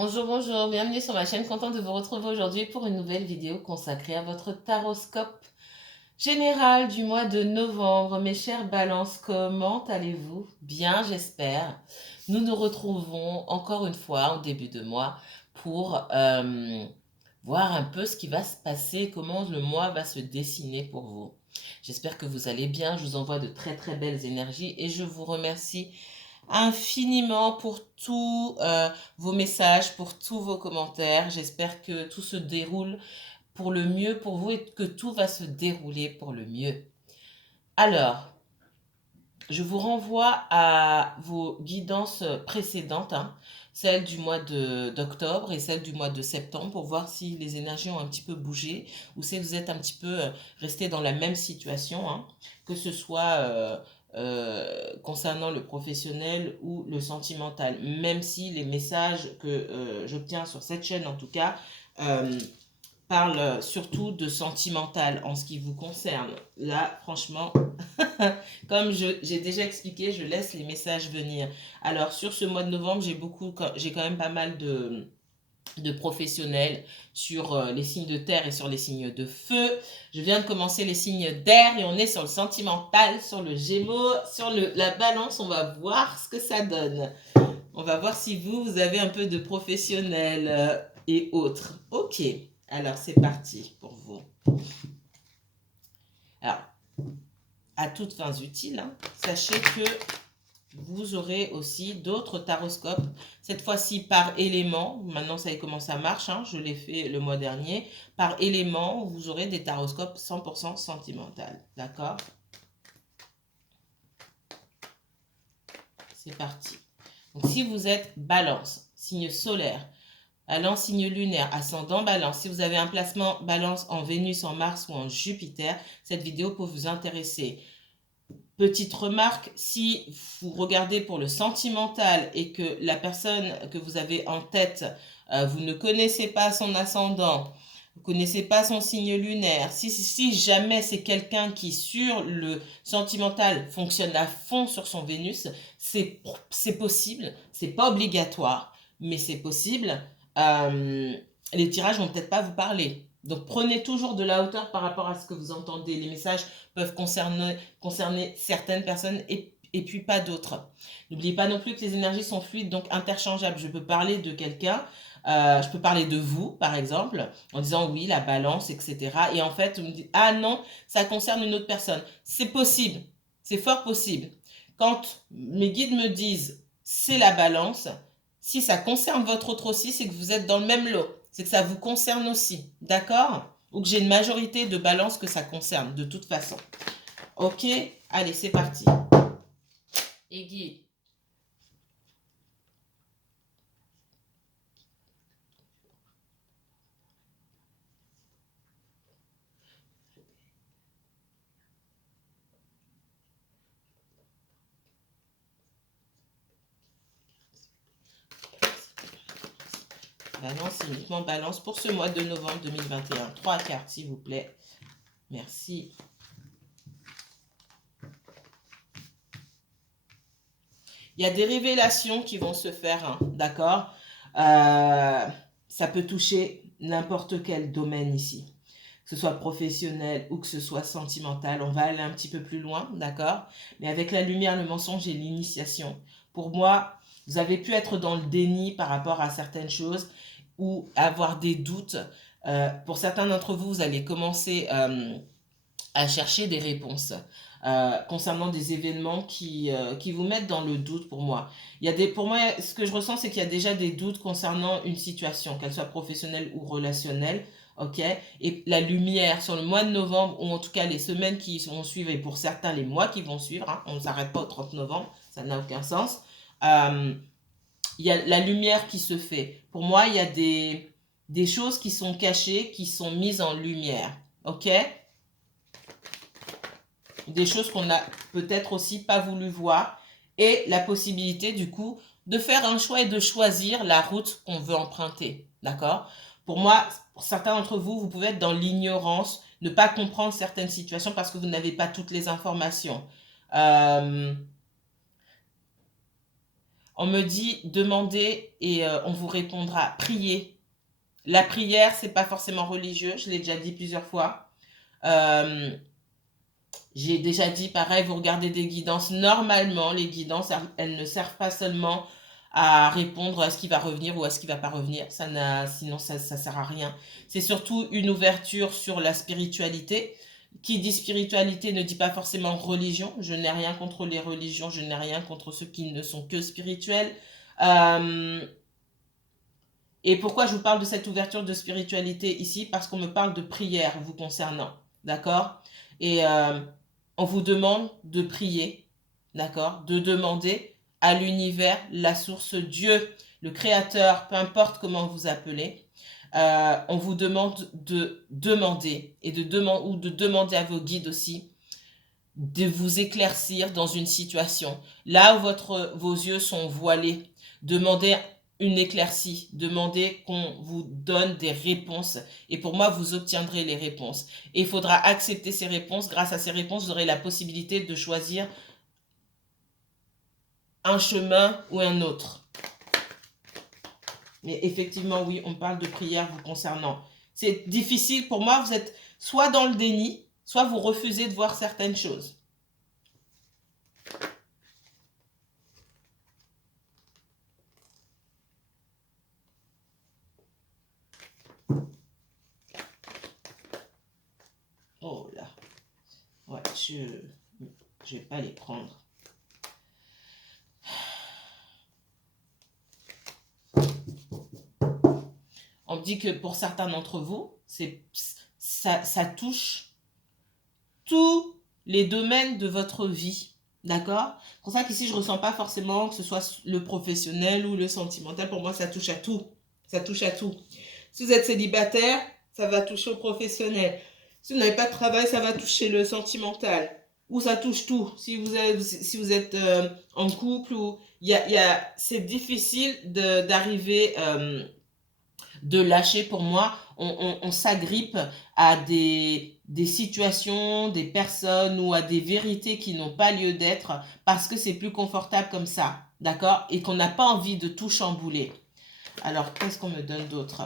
Bonjour, bonjour, bienvenue sur ma chaîne, content de vous retrouver aujourd'hui pour une nouvelle vidéo consacrée à votre taroscope général du mois de novembre. Mes chers balances, comment allez-vous? Bien, j'espère. Nous nous retrouvons encore une fois en début de mois pour voir un peu ce qui va se passer, comment le mois va se dessiner pour vous. J'espère que vous allez bien, je vous envoie de très très belles énergies et je vous remercie infiniment pour tous vos messages, pour tous vos commentaires. J'espère que tout se déroule pour le mieux pour vous et que tout va se dérouler pour le mieux. Alors, je vous renvoie à vos guidances précédentes, hein, celle du mois d'octobre et celle du mois de septembre, pour voir si les énergies ont un petit peu bougé ou si vous êtes un petit peu resté dans la même situation, hein, que ce soit concernant le professionnel ou le sentimental. Même si les messages que j'obtiens sur cette chaîne, en tout cas, euh, parlent surtout de sentimental en ce qui vous concerne. Là, franchement, comme j'ai déjà expliqué, je laisse les messages venir. Alors, sur ce mois de novembre, j'ai quand même pas mal de professionnels sur les signes de terre et sur les signes de feu. Je viens de commencer les signes d'air et on est sur le sentimental, sur le gémeaux, sur la balance. On va voir ce que ça donne. On va voir si vous avez un peu de professionnels et autres. Ok, alors c'est parti pour vous. Alors, à toutes fins utiles, hein, sachez que vous aurez aussi d'autres taroscopes, cette fois-ci par élément. Maintenant, vous savez comment ça marche, hein, je l'ai fait le mois dernier. Par élément, vous aurez des taroscopes 100% sentimental. D'accord? C'est parti. Donc, si vous êtes balance, signe solaire, balance, signe lunaire, ascendant balance, si vous avez un placement balance en Vénus, en Mars ou en Jupiter, cette vidéo peut vous intéresser. Petite remarque, si vous regardez pour le sentimental et que la personne que vous avez en tête, vous ne connaissez pas son ascendant, vous ne connaissez pas son signe lunaire, si jamais c'est quelqu'un qui sur le sentimental fonctionne à fond sur son Vénus, c'est possible, c'est pas obligatoire, mais c'est possible. Les tirages vont peut-être pas vous parler. Donc prenez toujours de la hauteur par rapport à ce que vous entendez. Les messages peuvent concerner certaines personnes et puis pas d'autres. N'oubliez pas non plus que les énergies sont fluides, donc interchangeables. Je peux parler de quelqu'un, je peux parler de vous, par exemple, en disant oui, la balance, etc. Et en fait, vous me dites, ah non, ça concerne une autre personne. C'est possible, c'est fort possible. Quand mes guides me disent c'est la balance, si ça concerne votre autre aussi, c'est que vous êtes dans le même lot. C'est que ça vous concerne aussi. D'accord? Ou que j'ai une majorité de balance que ça concerne, de toute façon. Ok? Allez, c'est parti. Aiguille. Balance, uniquement balance pour ce mois de novembre 2021. 3 cartes, s'il vous plaît. Merci. Il y a des révélations qui vont se faire, hein, d'accord? Ça peut toucher n'importe quel domaine ici. Que ce soit professionnel ou que ce soit sentimental. On va aller un petit peu plus loin, d'accord? Mais avec la lumière, le mensonge et l'initiation. Pour moi, vous avez pu être dans le déni par rapport à certaines choses ou avoir des doutes. Pour certains d'entre vous, vous allez commencer à chercher des réponses concernant des événements qui vous mettent dans le doute pour moi. Pour moi, ce que je ressens, c'est qu'il y a déjà des doutes concernant une situation, qu'elle soit professionnelle ou relationnelle. Ok? Et la lumière sur le mois de novembre, ou en tout cas les semaines qui vont suivre, et pour certains les mois qui vont suivre, hein, on ne s'arrête pas au 30 novembre, ça n'a aucun sens. Euh, il y a la lumière qui se fait. Pour moi, il y a des choses qui sont cachées, qui sont mises en lumière. Ok? Des choses qu'on n'a peut-être aussi pas voulu voir et la possibilité du coup de faire un choix et de choisir la route qu'on veut emprunter. D'accord? Pour moi, pour certains d'entre vous, vous pouvez être dans l'ignorance, ne pas comprendre certaines situations parce que vous n'avez pas toutes les informations. Euh, On me dit demandez et on vous répondra. Priez. La prière, c'est pas forcément religieux, je l'ai déjà dit plusieurs fois. J'ai déjà dit pareil, vous regardez des guidances. Normalement, les guidances, elles ne servent pas seulement à répondre à ce qui va revenir ou à ce qui va pas revenir. Sinon, ça sert à rien. C'est surtout une ouverture sur la spiritualité. Qui dit spiritualité ne dit pas forcément religion. Je n'ai rien contre les religions, je n'ai rien contre ceux qui ne sont que spirituels. Et pourquoi je vous parle de cette ouverture de spiritualité ici? Parce qu'on me parle de prière vous concernant, d'accord? Et on vous demande de prier, d'accord? De demander à l'univers, la source, Dieu, le créateur, peu importe comment vous appelez. On vous demande de demander et de demander à vos guides aussi de vous éclaircir dans une situation. Là où vos yeux sont voilés, demandez une éclaircie, demandez qu'on vous donne des réponses. Et pour moi, vous obtiendrez les réponses. Et il faudra accepter ces réponses. Grâce à ces réponses, vous aurez la possibilité de choisir un chemin ou un autre. Mais effectivement, oui, on parle de prière vous concernant. C'est difficile pour moi, vous êtes soit dans le déni, soit vous refusez de voir certaines choses. Oh là. Ouais, je vais pas les prendre. On me dit que pour certains d'entre vous, ça touche tous les domaines de votre vie. D'accord? C'est pour ça qu'ici, je ne ressens pas forcément que ce soit le professionnel ou le sentimental. Pour moi, ça touche à tout. Ça touche à tout. Si vous êtes célibataire, ça va toucher au professionnel. Si vous n'avez pas de travail, ça va toucher le sentimental. Ou ça touche tout. Si vous êtes en couple, c'est difficile d'arriver, de lâcher pour moi. On s'agrippe à des situations, des personnes ou à des vérités qui n'ont pas lieu d'être parce que c'est plus confortable comme ça. D'accord? Et qu'on n'a pas envie de tout chambouler. Alors, qu'est-ce qu'on me donne d'autre?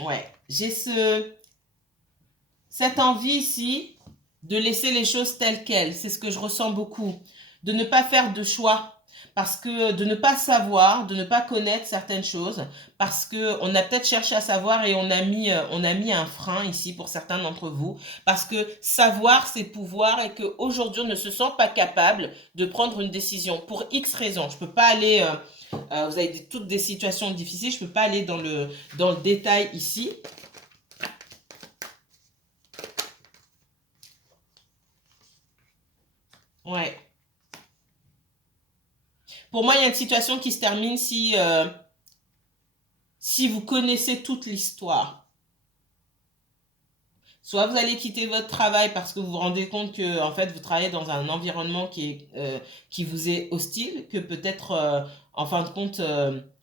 Ouais, j'ai cette envie ici de laisser les choses telles quelles. C'est ce que je ressens beaucoup. De ne pas faire de choix. Parce que de ne pas savoir, de ne pas connaître certaines choses. Parce qu'on a peut-être cherché à savoir et on a mis un frein ici pour certains d'entre vous. Parce que savoir, c'est pouvoir et qu'aujourd'hui, on ne se sent pas capable de prendre une décision pour X raisons. Je ne peux pas aller... vous avez toutes des situations difficiles. Je ne peux pas aller dans le détail ici. Ouais. Pour moi, il y a une situation qui se termine si vous connaissez toute l'histoire. Soit vous allez quitter votre travail parce que vous vous rendez compte que en fait, vous travaillez dans un environnement qui vous est hostile, que peut-être, en fin de compte,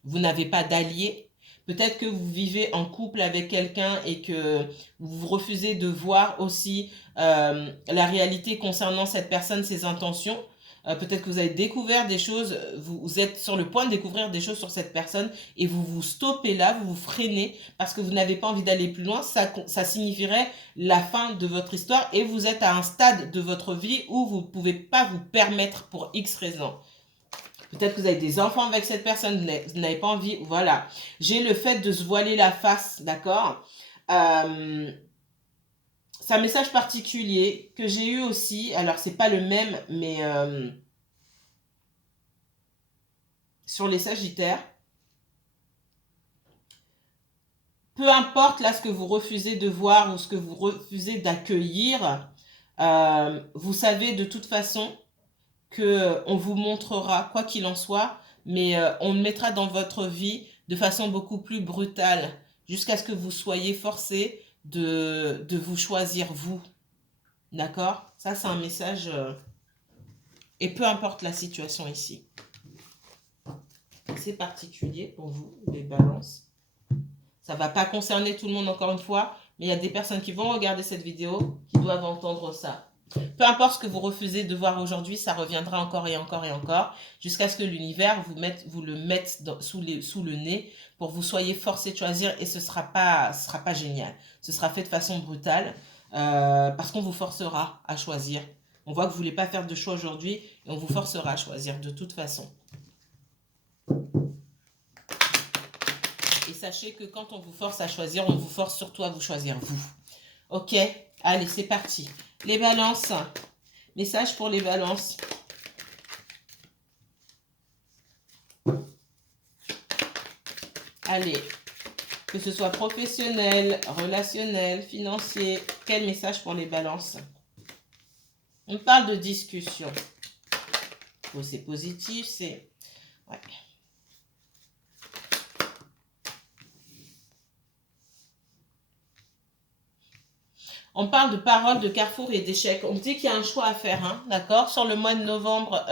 vous n'avez pas d'alliés. Peut-être que vous vivez en couple avec quelqu'un et que vous refusez de voir aussi la réalité concernant cette personne, ses intentions. Peut-être que vous avez découvert des choses, vous êtes sur le point de découvrir des choses sur cette personne et vous vous stoppez là, vous vous freinez parce que vous n'avez pas envie d'aller plus loin. Ça signifierait la fin de votre histoire et vous êtes à un stade de votre vie où vous ne pouvez pas vous permettre pour X raisons. Peut-être que vous avez des enfants avec cette personne, vous n'avez pas envie, voilà. J'ai le fait de se voiler la face, d'accord? C'est un message particulier que j'ai eu aussi. Alors, c'est pas le même, mais sur les Sagittaires. Peu importe là ce que vous refusez de voir ou ce que vous refusez d'accueillir, vous savez de toute façon qu'on vous montrera, quoi qu'il en soit, mais on le mettra dans votre vie de façon beaucoup plus brutale, jusqu'à ce que vous soyez forcé de vous choisir vous. D'accord? Ça, c'est un message, et peu importe la situation ici. C'est particulier pour vous, les balances. Ça ne va pas concerner tout le monde encore une fois, mais il y a des personnes qui vont regarder cette vidéo qui doivent entendre ça. Peu importe ce que vous refusez de voir aujourd'hui, ça reviendra encore et encore et encore, jusqu'à ce que l'univers vous le mette sous le nez pour que vous soyez forcé de choisir, et ce sera pas génial. Ce sera fait de façon brutale, parce qu'on vous forcera à choisir. On voit que vous ne voulez pas faire de choix aujourd'hui et on vous forcera à choisir de toute façon. Et sachez que quand on vous force à choisir, on vous force surtout à vous choisir vous. Ok, allez, c'est parti. Les balances. Message pour les balances. Allez, que ce soit professionnel, relationnel, financier, quel message pour les balances? On parle de discussion. Oh, c'est positif, c'est... Ouais. On parle de paroles, de carrefour et d'échecs. On dit qu'il y a un choix à faire, hein, d'accord? Sur le mois de novembre,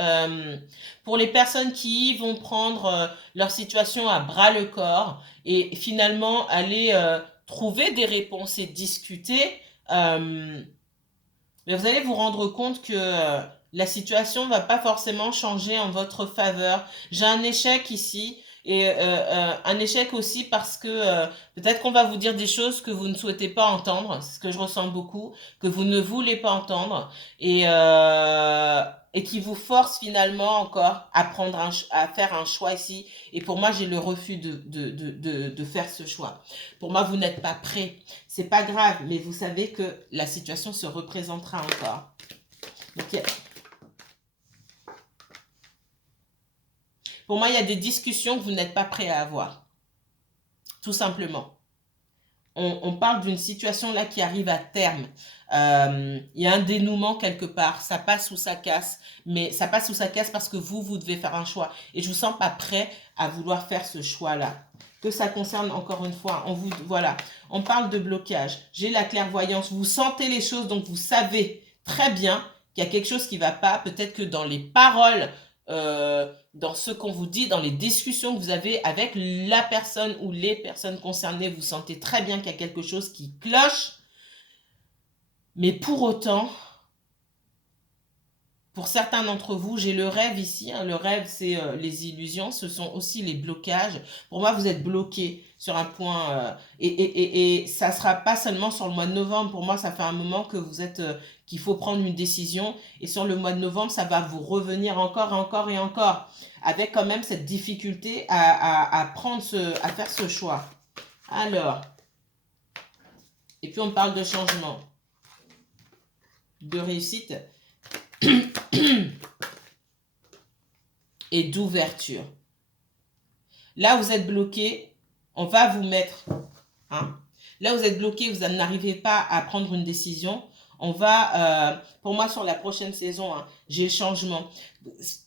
pour les personnes qui vont prendre leur situation à bras le corps et finalement aller trouver des réponses et discuter, mais vous allez vous rendre compte que la situation ne va pas forcément changer en votre faveur. J'ai un échec ici. Et un échec aussi parce que peut-être qu'on va vous dire des choses que vous ne souhaitez pas entendre, c'est ce que je ressens beaucoup, que vous ne voulez pas entendre, et qui vous force finalement encore à à faire un choix ici. Et pour moi, j'ai le refus de faire ce choix. Pour moi, vous n'êtes pas prêt. C'est pas grave, mais vous savez que la situation se représentera encore. Donc, pour moi, il y a des discussions que vous n'êtes pas prêt à avoir. Tout simplement. On parle d'une situation là qui arrive à terme. Il y a un dénouement quelque part. Ça passe ou ça casse. Mais ça passe ou ça casse parce que vous devez faire un choix. Et je ne vous sens pas prêt à vouloir faire ce choix-là. Que ça concerne, encore une fois, voilà. On parle de blocage. J'ai la clairvoyance. Vous sentez les choses, donc vous savez très bien qu'il y a quelque chose qui ne va pas. Peut-être que dans les paroles, dans ce qu'on vous dit, dans les discussions que vous avez avec la personne ou les personnes concernées, vous sentez très bien qu'il y a quelque chose qui cloche. Mais pour autant, pour certains d'entre vous, j'ai le rêve ici. Hein, le rêve, c'est les illusions. Ce sont aussi les blocages. Pour moi, vous êtes bloqué sur un point. Et ça ne sera pas seulement sur le mois de novembre. Pour moi, ça fait un moment que vous êtes... qu'il faut prendre une décision. Et sur le mois de novembre, ça va vous revenir encore et encore et encore. Avec quand même cette difficulté à faire ce choix. Alors. Et puis, on parle de changement. De réussite. Et d'ouverture. Là, vous êtes bloqué, on va vous mettre... Hein, là, vous êtes bloqué, vous n'arrivez pas à prendre une décision. On va, pour moi, sur la prochaine saison, hein, j'ai le changement.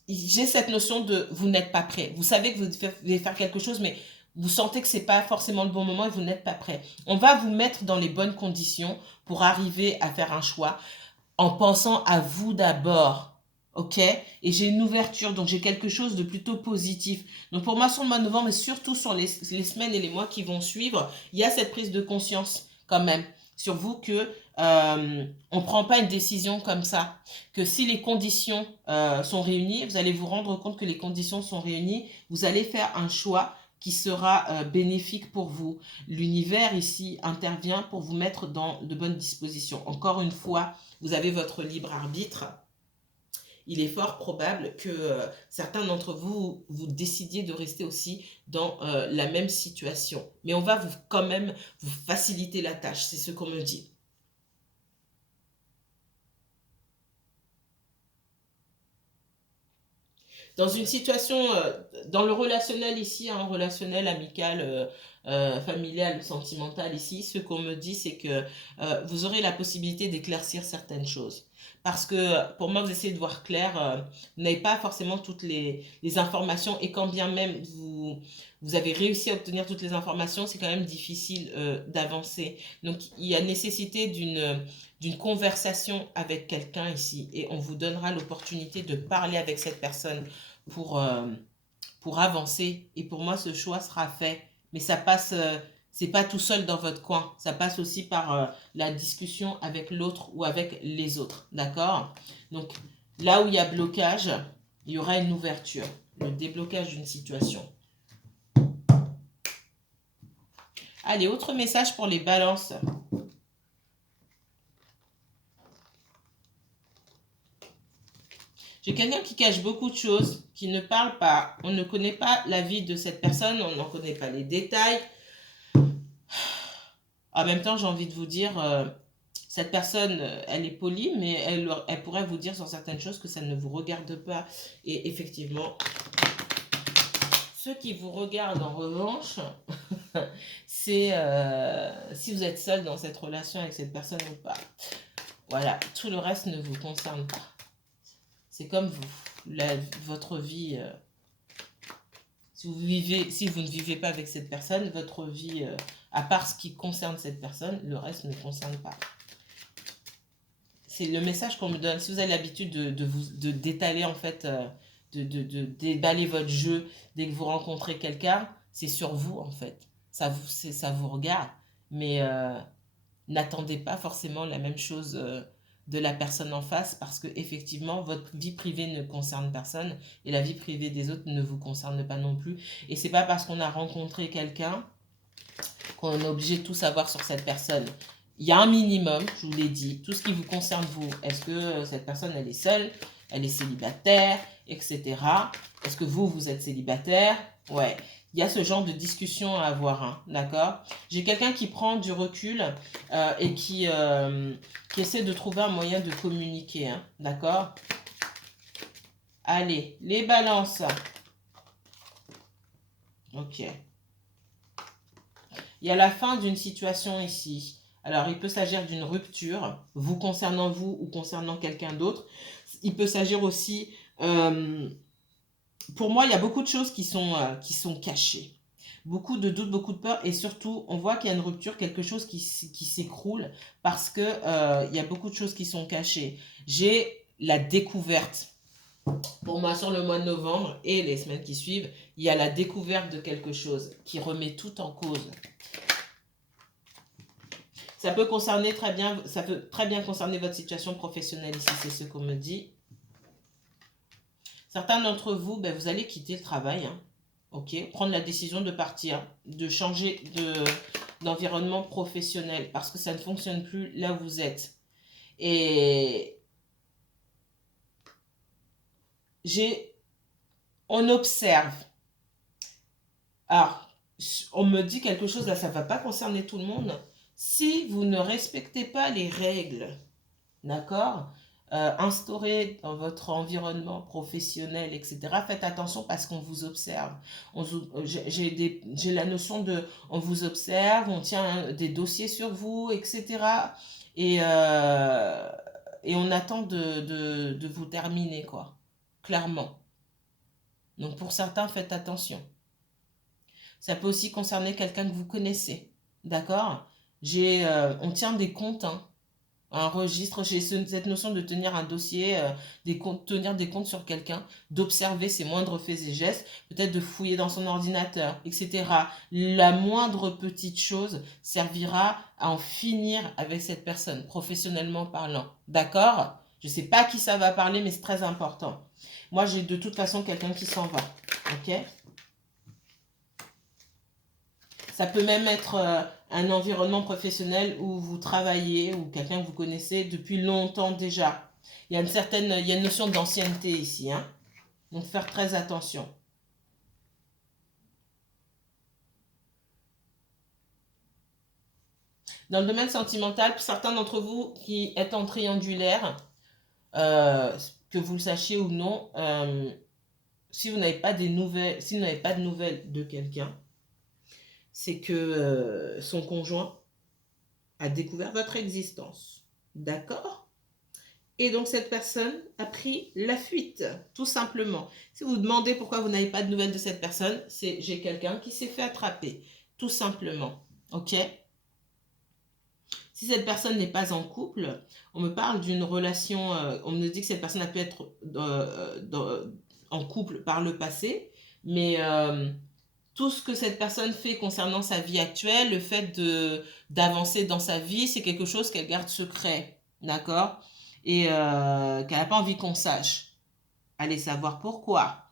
J'ai cette notion de vous n'êtes pas prêt. Vous savez que vous devez faire quelque chose, mais vous sentez que ce n'est pas forcément le bon moment et vous n'êtes pas prêt. On va vous mettre dans les bonnes conditions pour arriver à faire un choix en pensant à vous d'abord. Ok? Et j'ai une ouverture, donc j'ai quelque chose de plutôt positif. Donc pour moi, sur le mois de novembre, mais surtout sur les semaines et les mois qui vont suivre, il y a cette prise de conscience quand même sur vous que on ne prend pas une décision comme ça. Que si les conditions sont réunies, vous allez vous rendre compte que les conditions sont réunies, vous allez faire un choix qui sera bénéfique pour vous. L'univers ici intervient pour vous mettre dans de bonnes dispositions. Encore une fois, vous avez votre libre arbitre. Il est fort probable que certains d'entre vous, vous décidiez de rester aussi dans la même situation. Mais on va quand même vous faciliter la tâche, c'est ce qu'on me dit. Dans une situation, dans le relationnel ici, hein, relationnel, amical, familial, sentimental ici, ce qu'on me dit, c'est que vous aurez la possibilité d'éclaircir certaines choses. Parce que pour moi, vous essayez de voir clair, vous n'avez pas forcément toutes les informations et quand bien même vous avez réussi à obtenir toutes les informations, c'est quand même difficile d'avancer. Donc, il y a nécessité d'une conversation avec quelqu'un ici et on vous donnera l'opportunité de parler avec cette personne pour avancer. Et pour moi, ce choix sera fait. Mais ça passe, C'est pas tout seul dans votre coin. Ça passe aussi par la discussion avec l'autre ou avec les autres. D'accord? Donc, là où il y a blocage, il y aura une ouverture. Le déblocage d'une situation. Allez, autre message pour les balances. J'ai quelqu'un qui cache beaucoup de choses, qui ne parle pas. On ne connaît pas la vie de cette personne, on n'en connaît pas les détails. En même temps, j'ai envie de vous dire, cette personne, elle est polie, mais elle pourrait vous dire sur certaines choses que ça ne vous regarde pas. Et effectivement, ceux qui vous regardent en revanche, c'est si vous êtes seul dans cette relation avec cette personne ou pas. Voilà, tout le reste ne vous concerne pas. C'est comme vous, votre vie, si vous ne vivez pas avec cette personne, votre vie, à part ce qui concerne cette personne, le reste ne concerne pas. C'est le message qu'on me donne. Si vous avez l'habitude de d'étaler, en fait, de déballer votre jeu dès que vous rencontrez quelqu'un, c'est sur vous, en fait. Ça vous regarde, mais n'attendez pas forcément la même chose de la personne en face parce que effectivement votre vie privée ne concerne personne et la vie privée des autres ne vous concerne pas non plus. Et c'est pas parce qu'on a rencontré quelqu'un qu'on est obligé de tout savoir sur cette personne. Il y a un minimum, je vous l'ai dit, tout ce qui vous concerne vous. Est-ce que cette personne elle est seule, elle est célibataire, etc. Est-ce que vous êtes célibataire? Ouais. Il y a ce genre de discussion à avoir, hein, d'accord? J'ai quelqu'un qui prend du recul et qui essaie de trouver un moyen de communiquer, hein, d'accord? Allez, les balances. Ok. Il y a la fin d'une situation ici. Alors, il peut s'agir d'une rupture, vous concernant vous ou concernant quelqu'un d'autre. Il peut s'agir aussi... pour moi, il y a beaucoup de choses qui sont cachées. Beaucoup de doutes, beaucoup de peur et surtout, on voit qu'il y a une rupture, quelque chose qui s'écroule parce que il y a beaucoup de choses qui sont cachées. J'ai la découverte. Pour moi, sur le mois de novembre et les semaines qui suivent, il y a la découverte de quelque chose qui remet tout en cause. Ça peut très bien concerner votre situation professionnelle ici, c'est ce qu'on me dit. Certains d'entre vous, ben, vous allez quitter le travail, hein, ok, prendre la décision de partir, de changer d'environnement professionnel parce que ça ne fonctionne plus là où vous êtes. Et on observe. Alors, on me dit quelque chose, là, ça ne va pas concerner tout le monde. Si vous ne respectez pas les règles, d'accord, instaurées dans votre environnement professionnel, etc., faites attention parce qu'on vous observe. J'ai la notion de, on vous observe, on tient des dossiers sur vous, etc., et on attend de vous terminer, quoi, clairement. Donc, pour certains, faites attention. Ça peut aussi concerner quelqu'un que vous connaissez. D'accord? On tient des comptes, hein, un registre. J'ai cette notion de tenir un dossier, tenir des comptes sur quelqu'un, d'observer ses moindres faits et gestes, peut-être de fouiller dans son ordinateur, etc. La moindre petite chose servira à en finir avec cette personne, professionnellement parlant. D'accord? Je ne sais pas à qui ça va parler, mais c'est très important. Moi, j'ai de toute façon quelqu'un qui s'en va. Ok? Ça peut même être un environnement professionnel où vous travaillez ou quelqu'un que vous connaissez depuis longtemps déjà. Il y a une notion d'ancienneté ici, hein. Donc faire très attention. Dans le domaine sentimental, pour certains d'entre vous qui êtes en triangulaire, que vous le sachiez ou non, si vous n'avez pas de nouvelles de quelqu'un, c'est que son conjoint a découvert votre existence. D'accord? Et donc, cette personne a pris la fuite, tout simplement. Si vous vous demandez pourquoi vous n'avez pas de nouvelles de cette personne, c'est j'ai quelqu'un qui s'est fait attraper, tout simplement. Ok? Si cette personne n'est pas en couple, on me parle d'une relation, on me dit que cette personne a pu être en couple par le passé, mais tout ce que cette personne fait concernant sa vie actuelle, le fait d'avancer dans sa vie, c'est quelque chose qu'elle garde secret, d'accord? Et qu'elle n'a pas envie qu'on sache. Allez savoir pourquoi.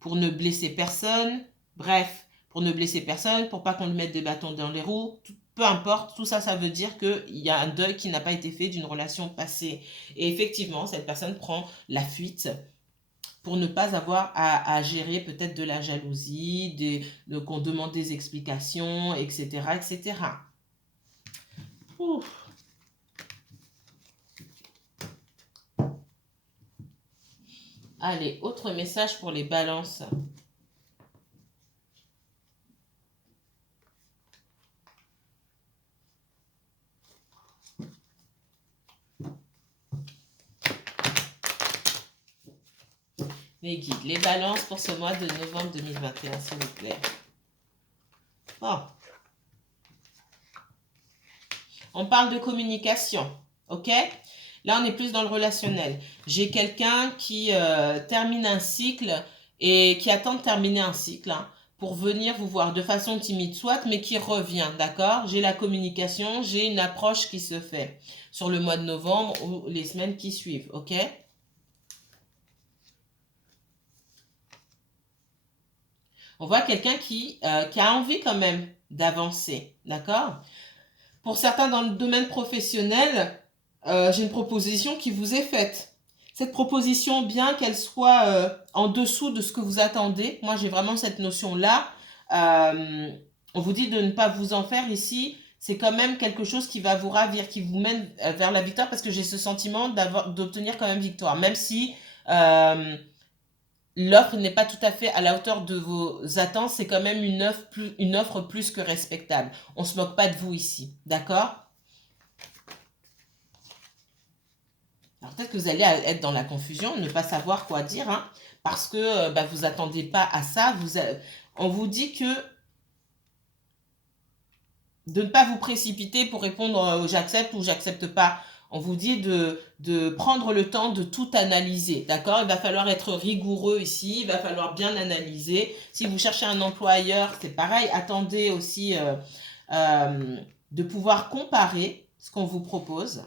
Pour ne blesser personne, bref, pour ne blesser personne, pour pas qu'on lui mette des bâtons dans les roues, peu importe, tout ça, ça veut dire qu'il y a un deuil qui n'a pas été fait d'une relation passée. Et effectivement, cette personne prend la fuite pour ne pas avoir à gérer peut-être de la jalousie, qu'on demande des explications, etc., etc. Ouf. Allez, autre message pour les balances. Les guides, les balances pour ce mois de novembre 2021, s'il vous plaît. Bon. On parle de communication, ok? Là, on est plus dans le relationnel. J'ai quelqu'un qui termine un cycle et qui attend de terminer un cycle pour venir vous voir de façon timide, soit, mais qui revient, d'accord? J'ai la communication, j'ai une approche qui se fait sur le mois de novembre ou les semaines qui suivent, ok? On voit quelqu'un qui a envie quand même d'avancer, d'accord? Pour certains dans le domaine professionnel, j'ai une proposition qui vous est faite. Cette proposition, bien qu'elle soit en dessous de ce que vous attendez, moi j'ai vraiment cette notion-là, on vous dit de ne pas vous en faire ici, c'est quand même quelque chose qui va vous ravir, qui vous mène vers la victoire, parce que j'ai ce sentiment d'obtenir quand même victoire, même si l'offre n'est pas tout à fait à la hauteur de vos attentes, c'est quand même une offre plus que respectable. On ne se moque pas de vous ici, d'accord? Alors peut-être que vous allez être dans la confusion, ne pas savoir quoi dire, parce que vous n'attendez pas à ça. On vous dit que de ne pas vous précipiter pour répondre j'accepte ou j'accepte pas. On vous dit de prendre le temps de tout analyser, d'accord? Il va falloir être rigoureux ici, il va falloir bien analyser. Si vous cherchez un emploi ailleurs, c'est pareil. Attendez aussi de pouvoir comparer ce qu'on vous propose.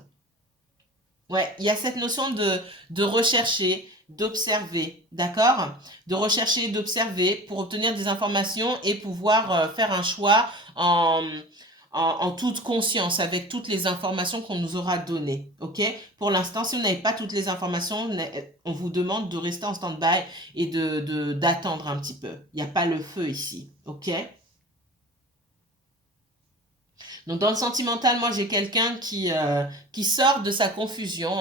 Ouais, il y a cette notion de rechercher, d'observer, d'accord? De rechercher, d'observer pour obtenir des informations et pouvoir faire un choix en toute conscience, avec toutes les informations qu'on nous aura données, ok? Pour l'instant, si vous n'avez pas toutes les informations, on vous demande de rester en stand-by et d'attendre un petit peu. Il n'y a pas le feu ici, ok? Donc dans le sentimental, moi j'ai quelqu'un qui sort de sa confusion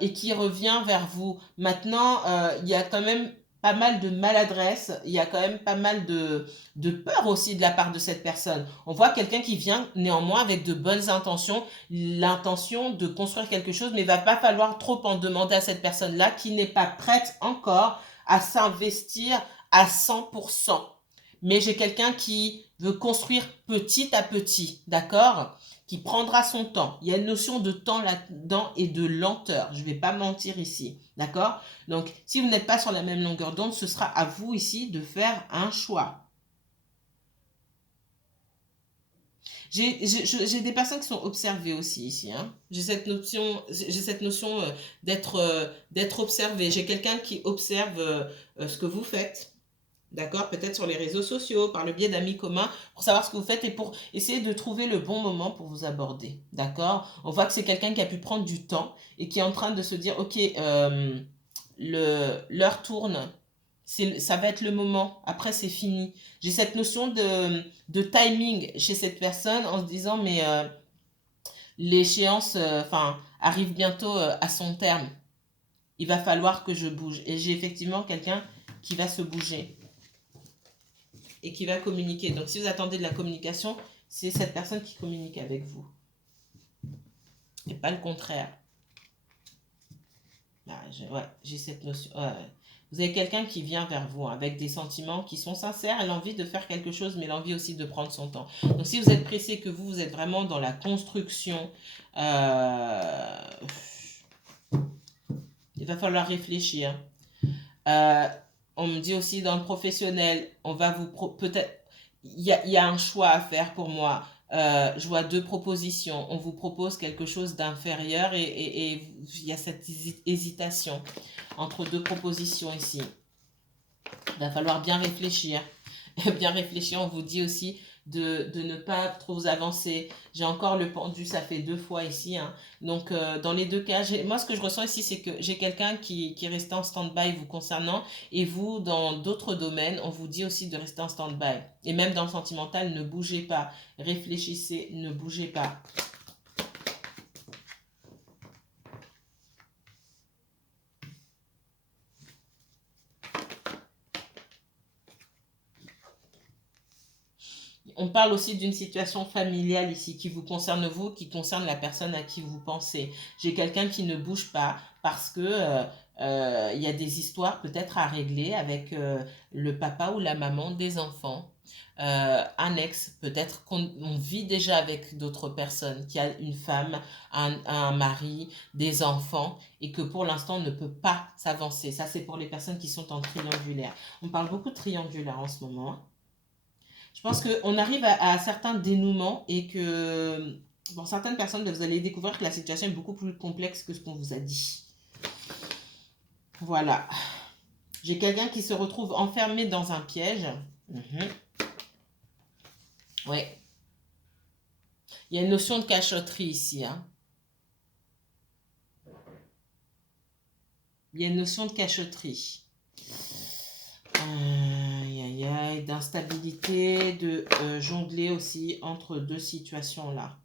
et qui revient vers vous. Maintenant, il y a quand même pas mal de maladresse, il y a quand même pas mal de peur aussi de la part de cette personne. On voit quelqu'un qui vient néanmoins avec de bonnes intentions, l'intention de construire quelque chose, mais il va pas falloir trop en demander à cette personne-là qui n'est pas prête encore à s'investir à 100%. Mais j'ai quelqu'un qui veut construire petit à petit, d'accord? Qui prendra son temps. Il y a une notion de temps là-dedans et de lenteur. Je ne vais pas mentir ici, d'accord? Donc, si vous n'êtes pas sur la même longueur d'onde, ce sera à vous ici de faire un choix. J'ai des personnes qui sont observées aussi ici. J'ai cette notion d'être observé. J'ai quelqu'un qui observe ce que vous faites. D'accord? Peut-être sur les réseaux sociaux, par le biais d'amis communs, pour savoir ce que vous faites et pour essayer de trouver le bon moment pour vous aborder. D'accord? On voit que c'est quelqu'un qui a pu prendre du temps et qui est en train de se dire, OK, l'heure tourne, ça va être le moment, après c'est fini. J'ai cette notion de timing chez cette personne en se disant, mais l'échéance arrive bientôt à son terme. Il va falloir que je bouge. Et j'ai effectivement quelqu'un qui va se bouger et qui va communiquer. Donc, si vous attendez de la communication, c'est cette personne qui communique avec vous. Et pas le contraire. J'ai cette notion. Vous avez quelqu'un qui vient vers vous avec des sentiments qui sont sincères, l'envie de faire quelque chose, mais l'envie aussi de prendre son temps. Donc, si vous êtes pressé, que vous êtes vraiment dans la construction, il va falloir réfléchir. On me dit aussi dans le professionnel, on va vous peut-être, il y a un choix à faire pour moi. Je vois deux propositions. On vous propose quelque chose d'inférieur et il y a cette hésitation entre deux propositions ici. Il va falloir bien réfléchir. Bien réfléchir, on vous dit aussi de ne pas trop vous avancer. J'ai encore le pendu, ça fait 2 fois ici, hein. Donc, dans les deux cas, moi, ce que je ressens ici, c'est que j'ai quelqu'un qui est resté en stand-by vous concernant, et vous, dans d'autres domaines, on vous dit aussi de rester en stand-by. Et même dans le sentimental, ne bougez pas. Réfléchissez, ne bougez pas. On parle aussi d'une situation familiale ici qui vous concerne vous, qui concerne la personne à qui vous pensez. J'ai quelqu'un qui ne bouge pas parce que il y a des histoires peut-être à régler avec le papa ou la maman des enfants. Un ex, peut-être qu'on vit déjà avec d'autres personnes, qui a une femme, un mari, des enfants, et que pour l'instant on ne peut pas s'avancer. Ça, c'est pour les personnes qui sont en triangulaire. On parle beaucoup de triangulaire en ce moment, hein. Je pense qu'on arrive à certains dénouements et que pour certaines personnes, vous allez découvrir que la situation est beaucoup plus complexe que ce qu'on vous a dit. Voilà. J'ai quelqu'un qui se retrouve enfermé dans un piège. Ouais. Il y a une notion de cachotterie ici, hein. Il y a une notion de cachotterie. D'instabilité, de jongler aussi entre deux situations-là.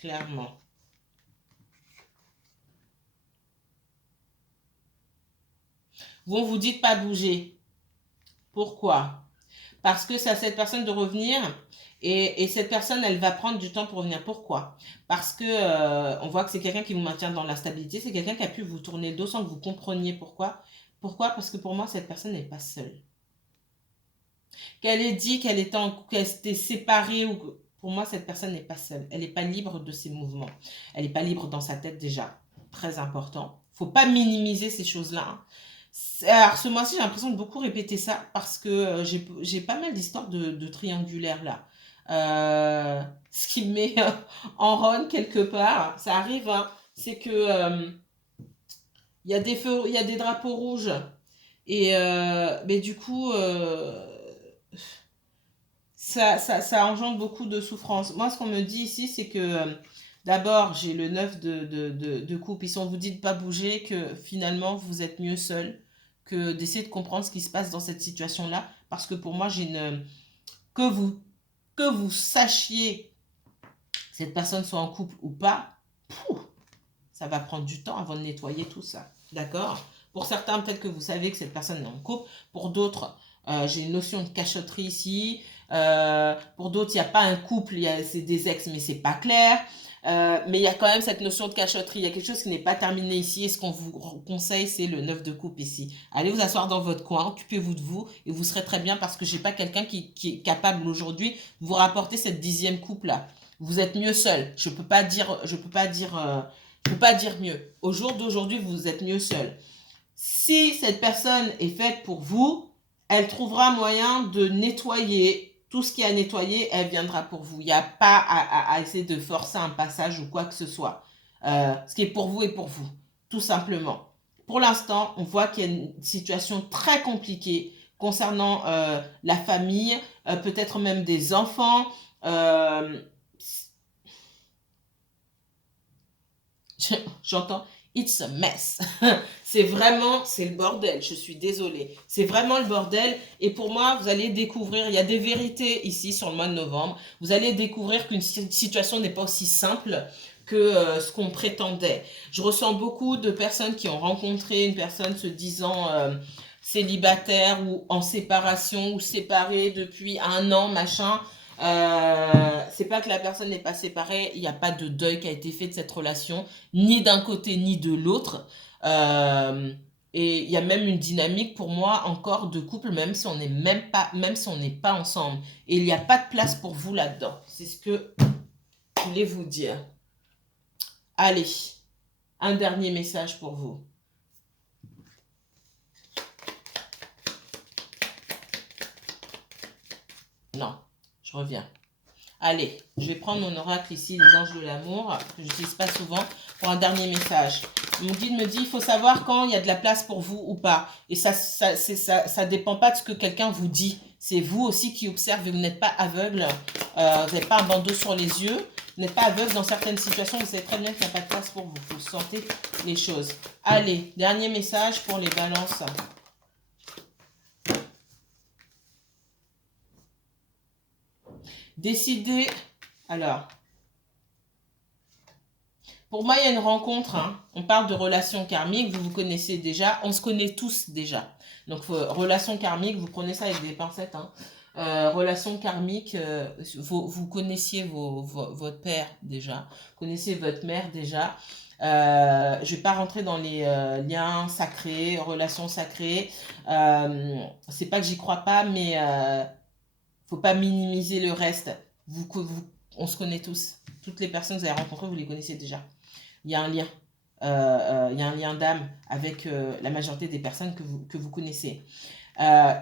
Clairement. Vous vous dites pas bouger. Pourquoi? Parce que c'est à cette personne de revenir et cette personne, elle va prendre du temps pour revenir. Pourquoi? Parce que on voit que c'est quelqu'un qui vous maintient dans l'instabilité, c'est quelqu'un qui a pu vous tourner le dos sans que vous compreniez pourquoi. Pourquoi? Parce que pour moi, cette personne n'est pas seule. Qu'elle ait dit qu'elle était séparée ou pour moi, cette personne n'est pas seule. Elle n'est pas libre de ses mouvements. Elle n'est pas libre dans sa tête déjà. Très important. Faut pas minimiser ces choses-là, hein. Alors, ce mois-ci, j'ai l'impression de beaucoup répéter ça parce que j'ai pas mal d'histoires de triangulaires là. Ce qui me met en run quelque part, ça arrive, hein, c'est que il y a des feux, il y a des drapeaux rouges et mais du coup ça engendre beaucoup de souffrance. Moi, ce qu'on me dit ici, c'est que d'abord, j'ai le 9 de coupe. Ici, on vous dit de ne pas bouger, que finalement, vous êtes mieux seul, que d'essayer de comprendre ce qui se passe dans cette situation-là. Parce que pour moi, j'ai une... Que vous, que vous sachiez cette personne soit en couple ou pas, ça va prendre du temps avant de nettoyer tout ça. D'accord? Pour certains, peut-être que vous savez que cette personne est en couple. Pour d'autres, j'ai une notion de cachotterie ici. Pour d'autres, il n'y a pas un couple, c'est des ex, mais c'est pas clair. Mais il y a quand même cette notion de cachotterie. Il y a quelque chose qui n'est pas terminé ici. Et ce qu'on vous conseille, c'est le 9 de coupe ici. Allez vous asseoir dans votre coin, occupez-vous de vous et vous serez très bien parce que j'ai pas quelqu'un qui est capable aujourd'hui de vous rapporter cette 10e coupe là. Vous êtes mieux seul. Je peux pas dire mieux. Au jour d'aujourd'hui, vous êtes mieux seul. Si cette personne est faite pour vous, elle trouvera moyen de nettoyer tout ce qui a nettoyé, elle viendra pour vous. Il n'y a pas à essayer de forcer un passage ou quoi que ce soit. Ce qui est pour vous est pour vous, tout simplement. Pour l'instant, on voit qu'il y a une situation très compliquée concernant la famille, peut-être même des enfants. J'entends it's a mess. C'est le bordel. Je suis désolée. C'est vraiment le bordel. Et pour moi, vous allez découvrir, il y a des vérités ici sur le mois de novembre. Vous allez découvrir qu'une situation n'est pas aussi simple que ce qu'on prétendait. Je ressens beaucoup de personnes qui ont rencontré une personne se disant célibataire ou en séparation ou séparée depuis 1 an, machin. C'est pas que la personne n'est pas séparée, il n'y a pas de deuil qui a été fait de cette relation, ni d'un côté ni de l'autre. Et il y a même une dynamique pour moi encore de couple, même si on n'est pas ensemble. Et il n'y a pas de place pour vous là-dedans. C'est ce que je voulais vous dire. Allez, Un dernier message pour vous. Non, je reviens. Allez, je vais prendre mon oracle ici, les anges de l'amour, que je n'utilise pas souvent, pour un dernier message. Mon guide me dit, il faut savoir quand il y a de la place pour vous ou pas. Et ça dépend pas de ce que quelqu'un vous dit. C'est vous aussi qui observez, vous n'êtes pas aveugle, vous n'avez pas un bandeau sur les yeux, vous n'êtes pas aveugle dans certaines situations, vous savez très bien qu'il n'y a pas de place pour vous. Vous sentez les choses. Allez, dernier message pour les balances. Décidez, alors, pour moi, il y a une rencontre, hein. On parle de relations karmiques, vous vous connaissez déjà, on se connaît tous déjà. Donc, relations karmiques, vous prenez ça avec des pincettes, hein. Relations karmiques, vous connaissiez votre père déjà, vous connaissez votre mère déjà. Je ne vais pas rentrer dans les liens sacrés, relations sacrées. C'est pas que j'y crois pas, mais faut pas minimiser le reste. On se connaît tous. Toutes les personnes que vous avez rencontrées, vous les connaissez déjà. Il y a un lien. Il y a un lien d'âme avec la majorité des personnes que vous connaissez.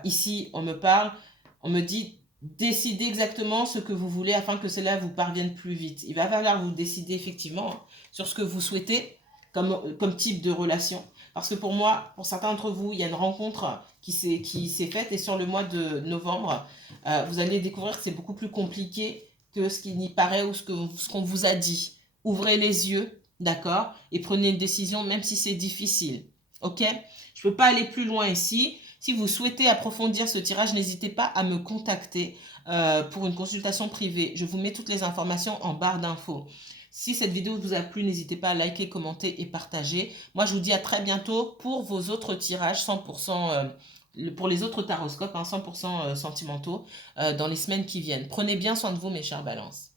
Ici, on me parle, on me dit, décidez exactement ce que vous voulez afin que cela vous parvienne plus vite. Il va falloir vous décider effectivement sur ce que vous souhaitez comme type de relation. Parce que pour moi, pour certains d'entre vous, il y a une rencontre qui s'est faite et sur le mois de novembre, vous allez découvrir que c'est beaucoup plus compliqué que ce qui n'y paraît ou ce qu'on vous a dit. Ouvrez les yeux, d'accord, et prenez une décision même si c'est difficile. Ok? Je ne peux pas aller plus loin ici. Si vous souhaitez approfondir ce tirage, n'hésitez pas à me contacter pour une consultation privée. Je vous mets toutes les informations en barre d'infos. Si cette vidéo vous a plu, n'hésitez pas à liker, commenter et partager. Moi, je vous dis à très bientôt pour vos autres tirages 100%, pour les autres taroscopes, hein, 100% sentimentaux dans les semaines qui viennent. Prenez bien soin de vous, mes chères balances.